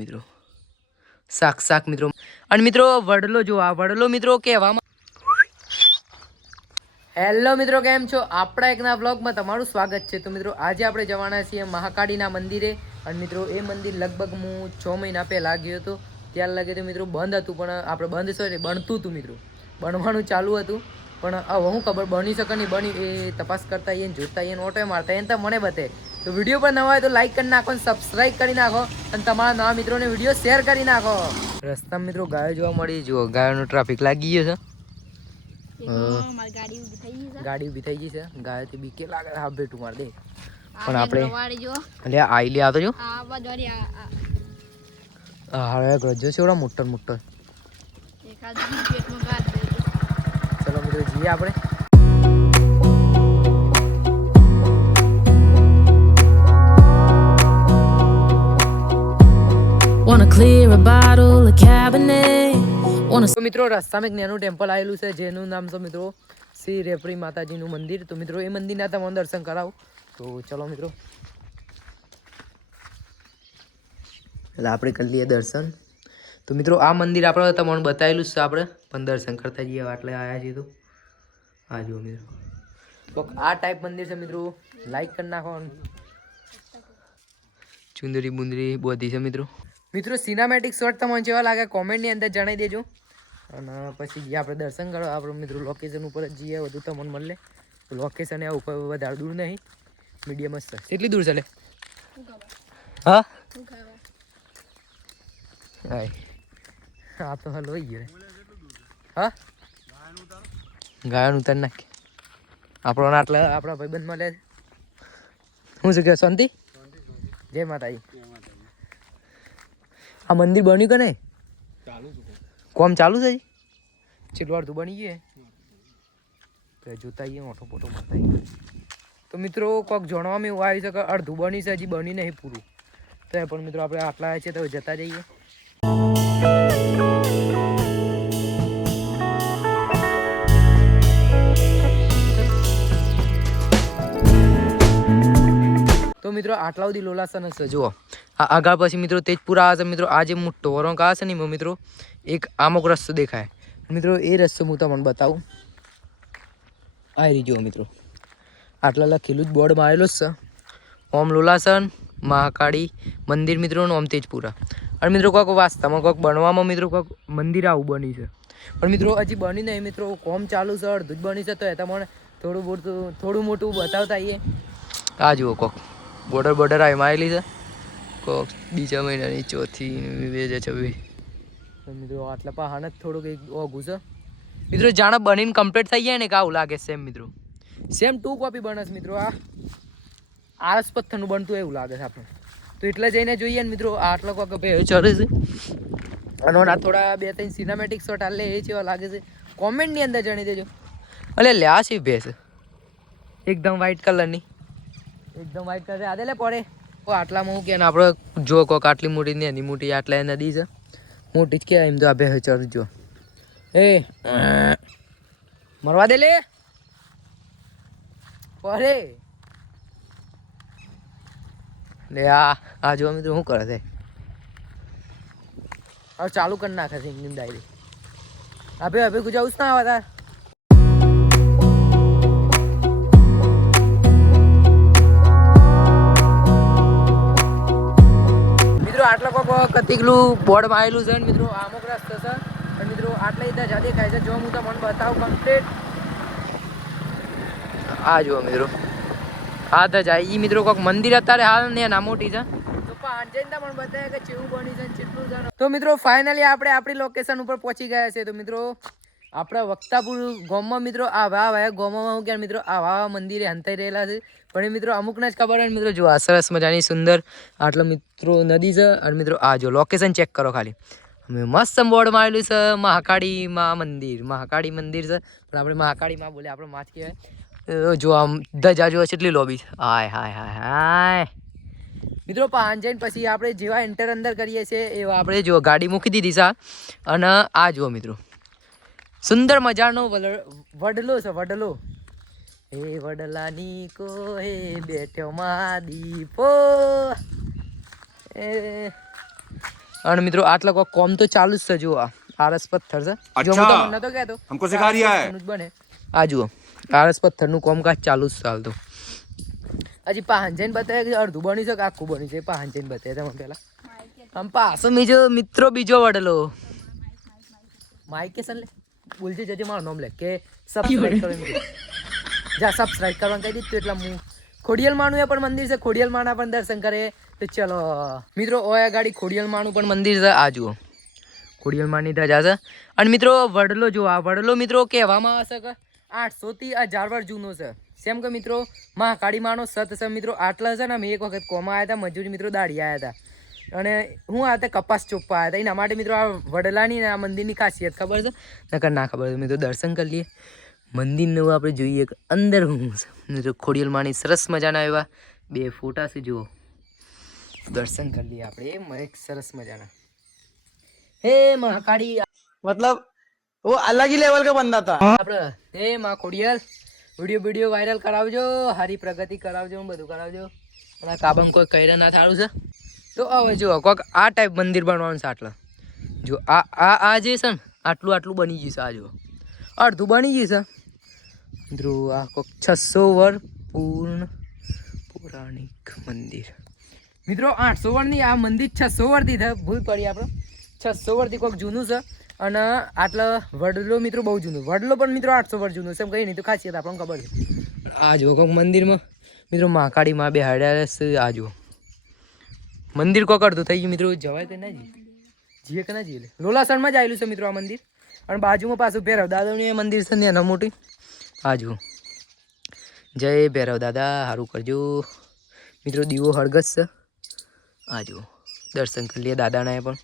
મિત્રો સાક્ષાત મિત્રો. અને મિત્રો વડલો જો આ વડલો મિત્રો કહેવામાં. હેલો મિત્રો, કેમ છો? આપણા એકના વ્લોગમાં તમારું સ્વાગત છે. તો મિત્રો આજે આપણે જવાના છીએ મહાકાળીના મંદિરે. અને મિત્રો એ મંદિર લગભગ હું 6 મહિના પહેલાં ગયો હતો. ત્યાર લાગે તો મિત્રો બંધ હતું, પણ આપણે બંધ સોરી બનતું હતું મિત્રો, બનવાનું ચાલુ હતું. પણ હવે હું ખબર બની શકે નહીં બની એ તપાસ કરતા એને જોતા એને ઓટો મારતા એને તો મને બતે. તો વિડીયો પર નવા હોય તો લાઈક કરી નાખો, સબસ્ક્રાઈબ કરી નાખો અને તમારા નવા મિત્રોને વિડીયો શેર કરી નાખો. રસ્તામાં મિત્રો ગાયો જોવા મળી. જુઓ ગાયોનો ટ્રાફિક લાગી ગયો છે. ગાડી ઊભી થઈ ગઈ છે. ગાયોથી બીકે લાગે હા ભેટું માર દે. પણ આપણે એટલે આઈ લે આવતો જો હા ગરજો છે એવડા મોટો મોટો. ચલો મિત્રો જઈએ આપણે. Wanna clear a bottle, a cabinet. તો મિત્રો રસ્તામાં એક નાનું ટેમ્પલ આવેલું છે જેનું નામ છે મિત્રો શ્રી રેપડી માતાજીનું મંદિર. તો મિત્રો એ મંદિરના તમને દર્શન કરાવું. તો ચલો મિત્રો એટલે આપણે કરી લઈએ દર્શન. તો મિત્રો આ મંદિર આપણે તમને બતાવેલું જ છે, આપણે પણ દર્શન કરતા જઈએ એટલે આવ્યા છીએ. તો આ જુઓ મિત્રો તો આ ટાઈપ મંદિર છે મિત્રો. લાઈક કરી નાખો. ચુંદરી બુંદરી બધી છે મિત્રો. મિત્રો સિનેમેટિક શોટ તમને જેવા લાગે કોમેન્ટની અંદર જણાવી દેજો. અને પછી જે આપણે દર્શન કરો આપણે મિત્રો લોકેશન ઉપર જ જઈએ, વધુ તમને મળે. લોકેશન એ ઉપર વધારે દૂર નહીં, મીડિયમ જ છે. કેટલી દૂર ચાલે? હા હા તો હલો ગયો. હા ગાયન ઉતાર નાખ. આપણો આટલા આપણા ભાઈબંધ મળે. શું છે કે શાંતિ? જય માતાજી. આ મંદિર બન્યું કે નહીં? કોમ ચાલુ છે. છેલ્લું અડધું બની ગયે તો જોતા આવીએ, મોટો ફોટો મારતા આવીએ. તો મિત્રો કોઈક જાણવામાં એવું આવી શકે અડધું બની છે, હજી બની નહીં પૂરું. તો એ પણ મિત્રો આપણે આટલા આવ્યા છીએ તો જતા જઈએ. તો મિત્રો આટલા સુધી લોલાસન હશે. જુઓ આ આગળ પછી મિત્રો તેજપુરા આવે છે મિત્રો. આ જે મોટો વરોંક આવે છે ને મિત્રો એક આમોક રસ્તો દેખાય મિત્રો. એ રસ્તો હું તમને બતાવું. આ રહી જુઓ મિત્રો આટલા લખેલું જ બોર્ડ મારેલું જ છે. ઓમ લોલાસન મહાકાળી મંદિર મિત્રો, ઓમ તેજપુરા. અને મિત્રો કોઈક વાસ્તામાં કોઈક બનવામાં મિત્રો કોઈક મંદિર આવું બની છે, પણ મિત્રો હજી બની નહીં મિત્રો. કોમ ચાલુ છે, અડધું જ બની છે. તો એ તમને થોડું મોટું બતાવતા આવીએ. આ જુઓ કોક બોર્ડર આવી મારેલી છે. કોક બીજા મહિનાની 4th 2026. મિત્રો આટલા પહાણ જ થોડુંક એક ઓઘું છે મિત્રો. જાણે બનીને કમ્પ્લીટ થઈ જાય ને કે આવું લાગે સેમ મિત્રો. સેમ 2 કોપી બને છે મિત્રો. આ આરસ પથ્થરનું બનતું એવું લાગે છે આપણે. તો એટલે જઈને જોઈએ ને મિત્રો આટલા કોક ભાઈ ચરે છે. અને આ થોડા 2-3 સિનેમેટિક શોટ આલે એ જેવા લાગે છે. કોમેન્ટની અંદર જણાવી દેજો. અલે લ્યા છે ભેસ એકદમ વ્હાઈટ કલરની, એકદમ વ્હાઈટ કલર આદે લે પડે. આટલામાં હું કે આપણે જો કોક આટલી મોટી ને એની મોટી આટલા નદી છે મોટી જ કહેવાય એમ. તો આ બે ચરજો એ મરવા દે લે પડે લે. આ જો મિત્રો શું કરે છે હવે ચાલુ કરી નાખે છે એમની ડાયરી. હવે ગુજાઉસ ના આવે તાર. આટલા કોક કતિકલું બોર્ડ મારેલું છે મિત્રો. અમુક રસ્તો છે અને મિત્રો આટલા ઇધર જા દેખાય છે. જો હું તમને બતાવું કમ્પ્લીટ. આ જુઓ મિત્રો આ તો જાય ઈ મિત્રો કોક મંદિર અત્યારે હાલ ને ના મોટી છે. તો પાંજેંદા પણ બતાવે કે કેવું બની છે કેટલું છે. તો મિત્રો ફાઇનલી આપણે આપણી લોકેશન ઉપર પહોંચી ગયા છે. તો મિત્રો આપણા વક્તાપુર ગામમાં મિત્રો આ વાવ ગામમાં હું ક્યાં મિત્રો આ વાવા મંદિરે હંતાઈ રહેલા છે. પણ એ મિત્રો અમુકને જ ખબર હોય મિત્રો. જો આ સરસ મજાની સુંદર આટલો મિત્રો નદી છે. અને મિત્રો આ જો લોકેશન ચેક કરો ખાલી. મસ્ત બોર્ડ મારેલું છે મહાકાળી માં મંદિર. મહાકાળી મંદિર છે પણ આપણે મહાકાળી માં બોલે, આપણે માં જ કહેવાય. જો આમ ધજા જો કેટલી લોબી છે. હાય હાય હાય હાય મિત્રો. પાંચ જઈને પછી આપણે જેવા એન્ટર અંદર કરીએ છીએ એવા આપણે જો ગાડી મૂકી દીધી છે. અને આ જુઓ મિત્રો સુંદર મજાનો વડલો છે. વડલો એ વડલાની કોહે બેઠો માં દીપો એ અને મિત્રો આટલા કોઈ કોમ તો ચાલુ જ છે. જુઓ આરસ પથ્થર છે. જો હું તમને નતો કહેતો हमको सिखा रिया है. પથ્થરનું જ બને. આ જુઓ આરસ પથ્થરનું કોમકાજ ચાલુ જ ચાલતું. હજી પાહન જઈને બતાવે કે અડધું બન્યું છે કે આખું બન્યું છે. પાહન જઈને બતાવે તમે પેલા આમ પાછો બીજો મિત્રો બીજો વડેલો માઇકેશન લે બોલજે જજે મારું નામ લે કે સબસ્ક્રાઇબ કરો મિત્રો. જા સબસ્ક્રાઇબ કરવાનું કહી દીધું એટલે હું ખોડિયાલ માનું એ પણ મંદિર છે. ખોડિયાલ માના પણ દર્શન કરે તો ચલો મિત્રો ઓયા ગાડી ખોડિયાલ માનું પણ મંદિર છે. આ જુઓ ખોડિયાલ માની ધજા છે. અને મિત્રો વડલો જો આ વડલો મિત્રો કહેવામાં આવે છે કે 800 થી 1000 વર્ષ જૂનો છે. સેમ કે મિત્રો મહાકાળી માનો સત છે મિત્રો. આટલા છે ને અમે એક વખત કોમા આવ્યા હતા મજૂરી મિત્રો દાડી આવ્યા હતા અને હું આવ્યા હતા કપાસ ચોપ્પા આવ્યા હતા. એના માટે મિત્રો આ વડલાની આ મંદિરની ખાસિયત ખબર છે નકર ના ખબર છે મિત્રો. દર્શન કરી લઈએ મંદિરનું આપણે જોઈએ કે અંદર હું છે મિત્રો. ખોડિયાલ માની સરસ મજાના એવા 2 ફોટા છે. જુઓ દર્શન કરી લઈએ આપણે એક સરસ મજાના. હે મહાકાળી मतलब वो अलग ही लेवल का बंदा था. આપણે હે માં ખોડિયાલ વિડીયો વાયરલ કરાવજો. હારી પ્રગતિ કરાવજો. બધું કરાવજો. અને આ કાબમ કોઈ કૈરા ના થાળું છે તો હવે જુઓ કોઈક આ ટાઈપ મંદિર બનવાનું છે. આટલા જો આ જે છે ને આટલું બની ગયું છે. આ જુઓ અડધું બની ગયું છે મિત્રો. આ કોઈક 600 વર્ષ પૌરાણિક મંદિર મિત્રો. 800 વર્ષની આ મંદિર 600 વર્ષથી છે. ભૂલ પડી આપણે 600 વર્ષથી કોઈક જૂનું છે. અને આટલા વડલો મિત્રો બહુ જૂનો. વડલો પણ મિત્રો 800 વર્ષ જૂનો છે એમ કઈ નહીં તો ખાસિયત આપણને ખબર છે. આ જુઓ કોઈક મંદિરમાં મિત્રો મહાકાળી માં બેહાડ્યા છે. આ જુઓ મંદિર કોક અડધું થઈ ગયું મિત્રો. જવાય તો ના જીએ કે ના જીએ લોલાસણમાં જ આવેલું છે મિત્રો આ મંદિર. અને બાજુમાં પાછું ભૈરવ દાદાનું એ મંદિર છે ને એના મોટી. આ જુઓ જય ભૈરવ દાદા સારું કરજો મિત્રો. દીવો હળગસ છે. આ જુઓ દર્શન કરી લઈએ દાદાના પણ.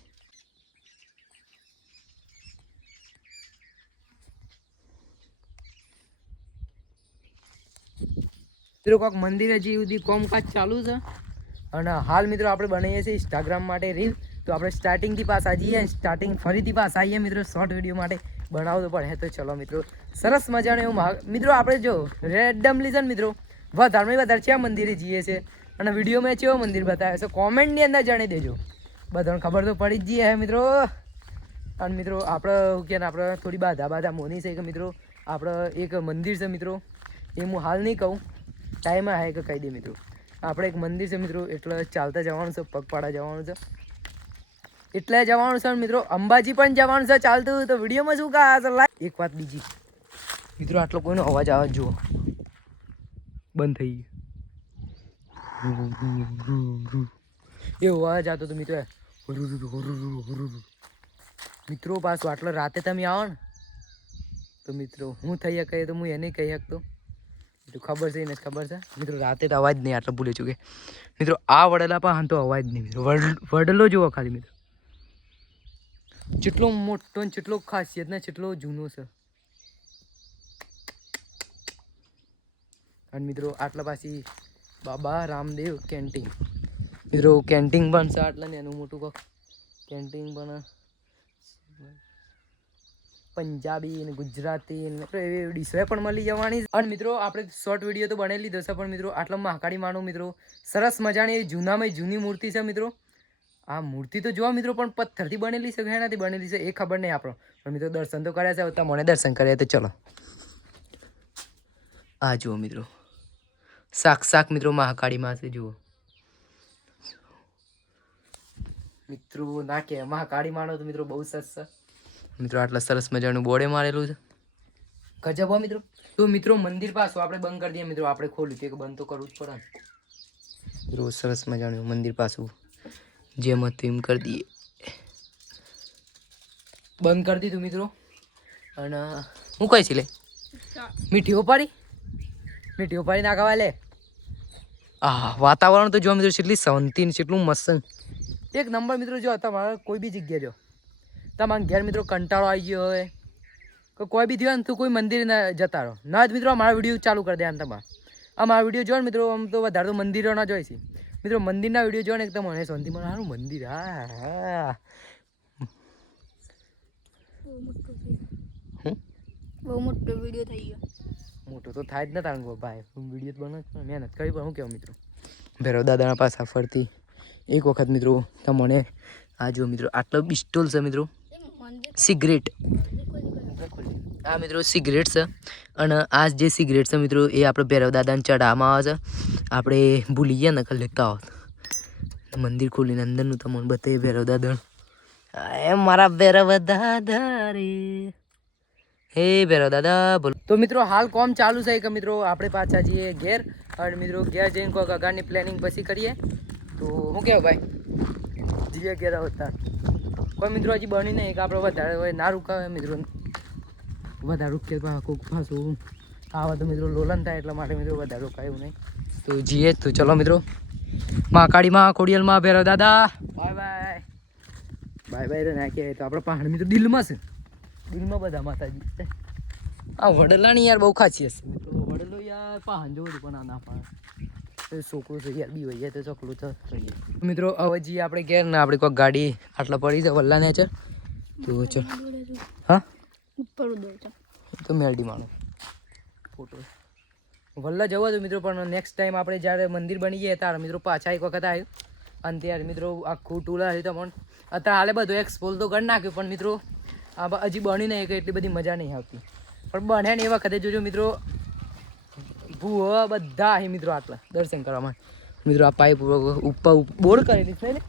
મિત્રો કોઈક મંદિર હજી સુધી કોમકાજ ચાલુ છે. અને હાલ મિત્રો આપણે બનાવીએ છીએ ઇન્સ્ટાગ્રામ માટે રીલ. તો આપણે સ્ટાર્ટિંગથી પાછા જઈએ સ્ટાર્ટિંગ ફરીથી પાછા આવીએ મિત્રો શોર્ટ વિડીયો માટે બનાવવું પડે. તો ચલો મિત્રો સરસ મજાનું એવું મિત્રો આપણે જો રેન્ડમલી છે ને મિત્રો વધારે છે મંદિરે જઈએ છે અને વિડીયોમાં કેવો મંદિર બતાવે છે કોમેન્ટની અંદર જાણી દેજો. બધાને ખબર તો પડી જ જઈએ હે મિત્રો. અને મિત્રો આપણે કે આપણે થોડી બાધા મોની છે કે મિત્રો આપણે એક મંદિર છે મિત્રો. એ હું હાલ નહીં કહું ટાઈમ આવે કે કહી દે મિત્રો. આપણે એક મંદિર છે મિત્રો એટલે ચાલતા જવાનું છે. પગપાળા જવાનું છે એટલે જવાનું છે મિત્રો. અંબાજી પણ જવાનું છે ચાલતું. તો વિડીયોમાં શું કહે એક વાત બીજી મિત્રો આટલો કોઈનો અવાજ આવે જુઓ બંધ થઈ ગયો. એ અવાજ આવતો તો મિત્રો મિત્રો પાછું આટલો રાતે તમે આવો ને તો મિત્રો હું થઈ શકે તો હું એને કહી શકતો. ખબર છે એને ખબર છે મિત્રો. રાતે તો અવાજ નહીં આટલો ભૂલે ચૂકે મિત્રો. આ વડલા પણ તો અવાજ નહીં મિત્રો. વડલો જુઓ ખાલી મિત્રો જેટલો મોટો ને જેટલો ખાસિયત ને જેટલો જૂનો છે. અને મિત્રો આટલા પાછી બાબા રામદેવ કેન્ટીન મિત્રો. કેન્ટીન પણ છે આટલા ને એનું મોટું કોક કેન્ટીન પણ પંજાબી ને ગુજરાતી ને એવી ડીશો પણ મળી જવાની. અને મિત્રો આપણે શોર્ટ વિડીયો તો બનાવી લીધો છે પણ મિત્રો આટલા મહાકાળી માનું મિત્રો સરસ મજાની જૂનામાં જૂની મૂર્તિ છે મિત્રો. આ મૂર્તિ તો જોવા મિત્રો પણ પથ્થરથી બનેલી છે કે એનાથી બનેલી છે એ ખબર નહીં આપણો. પણ મિત્રો દર્શન તો કર્યા છે. મને દર્શન કર્યા તો ચલો આ જુઓ મિત્રો સાક્ષાત મિત્રો મહાકાળીમાં છે. જુઓ મિત્રો ના કે મહાકાળી માનો તો મિત્રો બહુ સરસ છે મિત્રો. આટલા સરસ મજાનું બોર્ડે મારેલું છે ગજબ હો મિત્રો. તો મિત્રો મંદિર પાછું આપણે બંધ કરી દઈએ મિત્રો. આપણે ખોલ્યું કે બંધ તો કરવું જ પડે મિત્રો. સરસ મજાનું મંદિર પાછું જેમ હતું એમ કરી દઈએ. બંધ કરી દીધું મિત્રો. અને હું કઈ છે લે મીઠી ઉપાડી નાખવા લે. વાતાવરણ તો જો મિત્રો કેટલી શાંતિ ને કેટલું મસ્ત એક નંબર મિત્રો. જો તમારે કોઈ બી જગ્યા જો તમારા ઘેર મિત્રો કંટાળો આવી ગયો હોય કે કોઈ બી થયો ને તો કોઈ મંદિર ના જતા રહો ના જ મિત્રો. અમારા વિડીયો ચાલુ કરી દે આમ તમારે. અમારા વિડીયો જો ને મિત્રો આમ તો વધારે તો મંદિરોના જોઈ છે મિત્રો. મંદિરના વિડીયો જો ને એકદમ મને શાંતિ મળે. સારું મંદિર હા બહુ મોટો વિડીયો થઈ ગયો. મોટો તો થાય જ ને તારણ ભાઈ. વિડીયો તો બને મહેનત કરી પણ હું કેવું મિત્રો. ભૈરવ દાદાના પાછા ફરતી એક વખત મિત્રો તમને આ જુઓ મિત્રો આટલો બિસ્ટોલ છે મિત્રો સિગરેટ. આ મિત્રો સિગરેટ છે અને આ જે સિગરેટ છે મિત્રો એ આપણે ભૈરવ દાદાને ચઢાવવામાં આવે છે. આપણે ભૂલી ગયા ને કે લેતા હોત. મંદિર ખોલીને અંદરનું તમને બતાવીએ ભૈરવ દાદા. એ મારા ભૈરવ દાદા રે હે ભૈરવ દાદા બોલો. તો મિત્રો હાલ કોમ ચાલુ છે કે મિત્રો આપણે પાછા જઈએ ઘેર અને મિત્રો ઘેર જઈને કોઈક અગાડની પ્લાનિંગ પછી કરીએ. તો શું કહેવું ભાઈ જઈએ ઘેર આવતા કોઈ મિત્રો હજી બની નહીં કે આપણે વધારે હોય ના રૂકાવે મિત્રો વધારે રૂકીએ કોઈક પાછું આવા તો મિત્રો લોલન થાય એટલા માટે મિત્રો વધારે રોકાયું નહીં. તો જઈએ તો ચલો મિત્રો મહાકાળીમાં ખોડિયાલમાં ભૈરવ દાદા બાય બાય બાય બાય રે નાખીએ. તો આપણે પહાડ મિત્રો દિલમાં છે દિલમાં બધા માતાજી છે. આ વડલાની યાર બહુ ખાસિયત છે મિત્રો. વડલો યાર પહાડ જોવું હતું પણ આ ના પાડે છોકરું છે યાર બી હોય તો ચોકલું તો જોઈએ. મિત્રો હવે જઈએ આપણે ઘેર ને આપણે કોઈક ગાડી આટલા પડી છે વલ્લાને છે તો ચલ હા ઉપર ઉડો તો મેલડી માનો ફોટો વલ્લા જવો તો મિત્રો પણ નેક્સ્ટ ટાઈમ આપણે જ્યારે મંદિર બની ગયા ત્યારે મિત્રો પાછા એક વખત આવ્યું અને ત્યારે મિત્રો આખું ટૂલા હતું પણ અત્યારે હાલે બધું એક્સપોલ તો કરી નાખ્યું પણ મિત્રો આ હજી બની નહીં કે એટલી બધી મજા નહીં આવતી પણ બને ને એ વખતે જોજો મિત્રો ભૂવા બધા અહીં મિત્રો આટલા દર્શન કરવા માટે મિત્રો આ પાઇપ ઉપર બોર કરેલી છે ને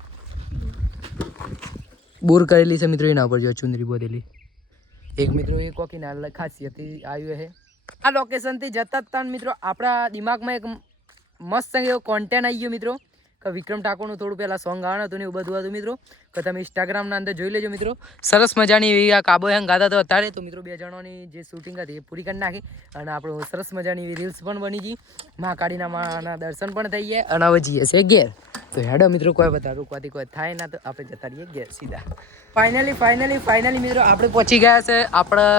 બોર કરેલી છે મિત્રો એના ઉપર જો ચુંદરી બોધેલી એક મિત્રો એ કોકી ના ખાસિયત આવ્યું છે. આ લોકેશનથી જતા જ તાન મિત્રો આપણા દિમાગમાં એક મસ્ત એવો કોન્ટેન્ટ આવી ગયો મિત્રો કે વિક્રમ ઠાકોરનું થોડું પહેલાં સોંગ આવવાનું હતું ને એવું બધું હતું મિત્રો કે તમે ઇન્સ્ટાગ્રામના અંદર જોઈ લેજો મિત્રો. સરસ મજાની એવી આ કાબો હેંગ ગાતા તો અત્યારે તો મિત્રો 2 જણોની જે શૂટિંગ હતી એ પૂરી કરી નાખી અને આપણું સરસ મજાની એવી રીલ્સ પણ બની ગઈ. મહાકાળીના માના દર્શન પણ થઈ ગયા અને હવે જઈએ છે ઘેર. તો હેડો મિત્રો કોઈ બધા રોકવાથી કોઈ થાય ના તો આપણે જતા રહીએ ઘેર સીધા. ફાઇનલી મિત્રો આપણે પહોંચી ગયા છે આપણા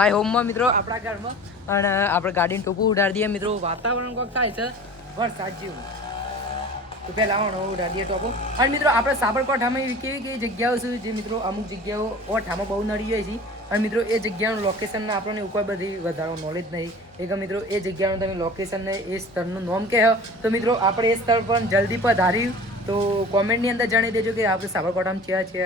માય હોમમાં મિત્રો આપણા ઘરમાં અને આપણે ગાડીને ટોપું ઉડાડી દઈએ મિત્રો. વાતાવરણ કોઈક થાય છે વરસાદ જેવું તો પહેલાં આવવાનો ઉડાડી દઈએ ટોપો. અને મિત્રો આપણે સાબરકાંઠામાં કેવી કેવી જગ્યાઓ છે જે મિત્રો અમુક જગ્યાઓ ઓઠામાં બહુ નડી હોય છે અને મિત્રો એ જગ્યાનું લોકેશનને આપણને કોઈ બધી વધારે નોલેજ નહીં એક મિત્રો એ જગ્યાનું તમે લોકેશનને એ સ્થળનું નામ કહો તો મિત્રો આપણે એ સ્થળ પર જલ્દી પધાર્યું તો કોમેન્ટની અંદર જણાવી દેજો કે આપણે સાબરકાંઠામાં છે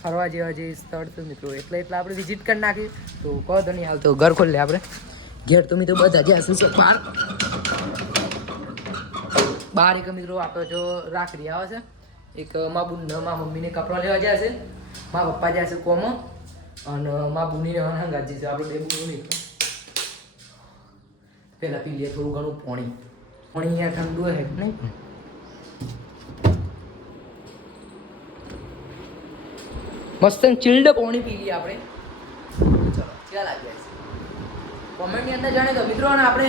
ફરવા જેવા જે સ્થળ છે મિત્રો એટલે આપણે વિઝિટ કરી નાખ્યું. તો કહો તો નહીં હાલ તો ઘર ખોલી લે આપણે ઘેર તો મિત્રો બધા જ્યાં શું છે બહાર એક મિત્રો આપણે જો રાખડી આવે છે એક મા મમ્મીને કપડાં લેવા જાય છે મા પપ્પા જાય છે કોમો અને મા બુનીને હંગાજી છે આપણે 2 બુની પહેલાં પી લઈએ થોડું ઘણું પાણી અહીંયા ઠંડુ હે નહીં મસ્ત ચિલ્ડ પાણી પી લઈએ આપણે. ચલો ક્યાં લાગ્યા છે કોમેન્ટની અંદર જાણે તો મિત્રો અને આપણે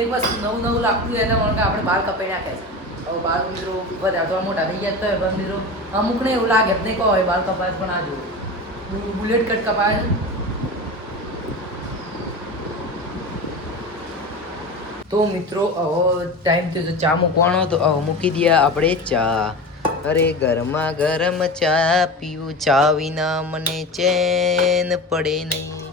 એક વસ્તુ નવું લાગતું એના માટે આપણે બાર કપાઈ નાખ્યા છે. હવે બાર મિત્રો વધારે થોડા મોટા થઈ ગયા તો પણ મિત્રો અમુકને એવું લાગે નહીં કહો બાર કપાય પણ આ જો બુલેટ કટ કપાય છે. તો મિત્રો હવે ટાઈમ થયો તો ચા મૂકવાનો તો હવે મૂકી દઈએ આપણે ચા. અરે ગરમા ગરમ ચા પીવું ચા વિના મને ચેન પડે નહીં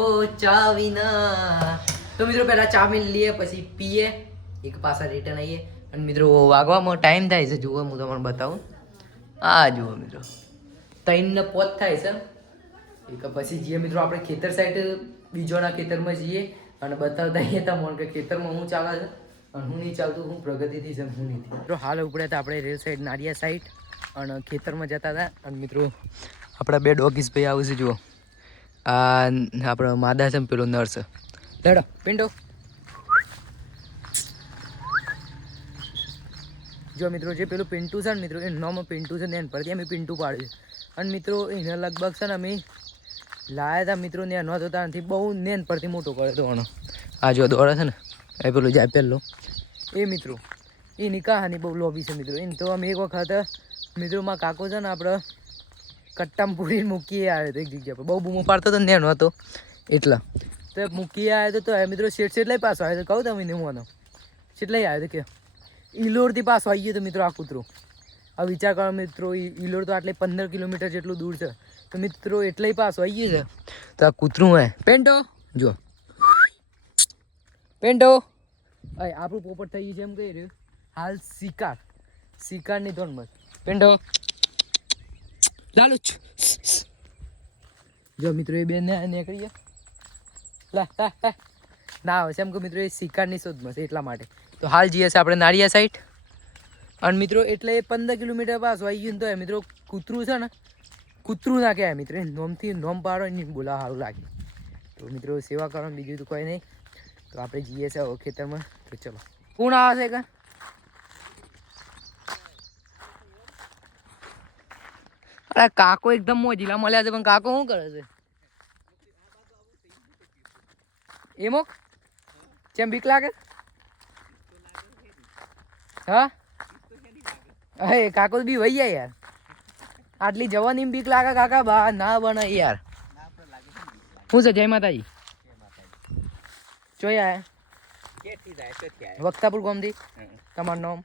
ઓ ચા વિના. તો મિત્રો પહેલાં ચા મિલ લઈએ પછી પીએ એક પાછા રિટર્ન આવીએ અને મિત્રો વાગવામાં ટાઈમ થાય છે જુઓ હું તમને બતાવું આ જુઓ મિત્રો 3:05 થાય છે એક પછી જઈએ મિત્રો આપણે ખેતર સાઈડ બીજોના ખેતરમાં જઈએ અને બતાવતા અહીંયા તમને કે ખેતરમાં શું ચાલે છે અને હું નહીં ચાલતું હું પ્રગતિથી છે હું નહીં મિત્રો હાલ ઉપડ્યા હતા આપણે રેલ સાઈડ નારિયા સાઈડ અને ખેતરમાં જતા હતા અને મિત્રો આપણા 2 ડોગીસ ભાઈ આવું છે જુઓ આ આપણો માદા છે પેલો નર છે લેડો પિન્ટો જો મિત્રો જે પેલું પિન્ટુ છે ને મિત્રો એ નામ પિન્ટુ છે ને એન પરથી અમે પિન્ટુ પાડ્યું અને મિત્રો એને લગભગ છે ને અમે લાયા હતા મિત્રો ને નહોતો ત્યાંથી બહુ નેન પરથી મોટો કર્યો હતો એનો આ જો દોડે છે ને એ પેલું જાય પહેલો એ મિત્રો એની કહાની બહુ લોભી છે મિત્રો એને તો અમે એક વખત મિત્રોમાં કાકો છે ને આપણે કટ્ટામાં પૂરી મૂકીએ આવ્યો હતો એક જગ્યા પર બહુ બૂમો પાડતો હતો ને એનો હતો એટલા તો મૂકી આવ્યો તો મિત્રો શેઠ પાછો આવ્યો તો કહું તમે હું આનો કેટલાય આવ્યો તો કે ઈલોરથી પાછો આવી ગયો તો મિત્રો આ કૂતરો આ વિચાર કરો મિત્રો ઈલોર તો આટલે 15 કિલોમીટર જેટલું દૂર છે તો મિત્રો એટલાય પાછો આવી ગયો છે તો આ કૂતરું હોય પેન્ટો જો પેન્ટો અય આપણું પોપટ થઈ ગયું છે એમ કહી રહ્યું હાલ શિકારની ધોનમાં પેન્ટો લાલુ જો મિત્રો એ બેન નીકળી ગયા ના આવે છે એમ કે મિત્રો એ શિકારની શોધમાં છે એટલા માટે. તો હાલ જઈએ છે આપણે નારિયા સાઈડ. અને મિત્રો એટલે 15 કિલોમીટર પાછું આવી ગયું ને તો મિત્રો કૂતરું છે ને કૂતરું ના કહેવાય મિત્રો એ નોમથી નોમ પાડો ને બોલા સારું લાગે. તો મિત્રો સેવા કરો બીજું તો કોઈ નહીં. તો આપણે જઈએ છે હવે ખેતરમાં. તો ચલો કોણ આવે છે કે અરે કાકો એકદમ મોજીલા મળ્યા છે પણ કાકો શું કરે છે એમો કેમ બીક લાગે હા અરે કાકો બી વહી જાય યાર આટલી જવાની બીક લાગે કાકા બા ના બને યાર. શું છે જય માતાજી જોઈ આયા વક્તાપુર ગામથી. તમારું નામ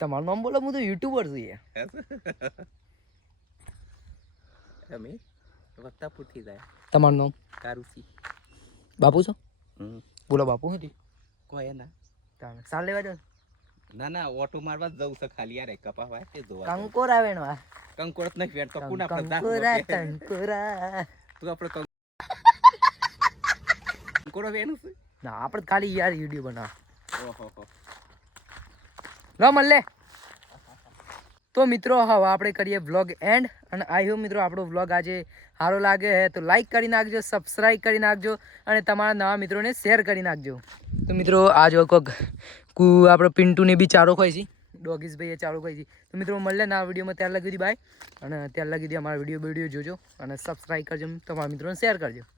તમારું નામ બોલો હું તો યુટ્યુબર છું યાર. તમારું નામ બાપુ છો બોલો બાપુ શું થયું સાલ લેવા જાવ ના ના ઓટો મારવા જ જવું છે ખાલી યાર કપાવા તે જોવા કંકોરા વેણવા કંકોરત નહીં વેણ તો કોણ આપણે કંકોરા કંકોરા તું આપણે કંકોરો વેણું છે ના આપણે ખાલી યાર વિડીયો બનાવ ઓહો હો લો મળે. તો મિત્રો હવે આપણે કરીએ વ્લોગ એન્ડ. અને આઈ હોપ મિત્રો આપણો વ્લોગ આજે સારો લાગે હે તો લાઈક કરી નાખજો, સબસ્ક્રાઈબ કરી નાખજો અને તમારા નવા મિત્રોને શેર કરી નાખજો. તો મિત્રો આ જો કોક આપણે પિન્ટુને બી ચારો ખોઈ છે ડોગીસ ભાઈએ ચારો ખોઈ છે. તો મિત્રો મળે ના વિડીયોમાં ત્યાર લગી દી બાય. અને ત્યાર લગી દી અમારા વિડીયો જોજો અને સબસ્ક્રાઈબ કરજો, તમારા મિત્રોને શેર કરજો.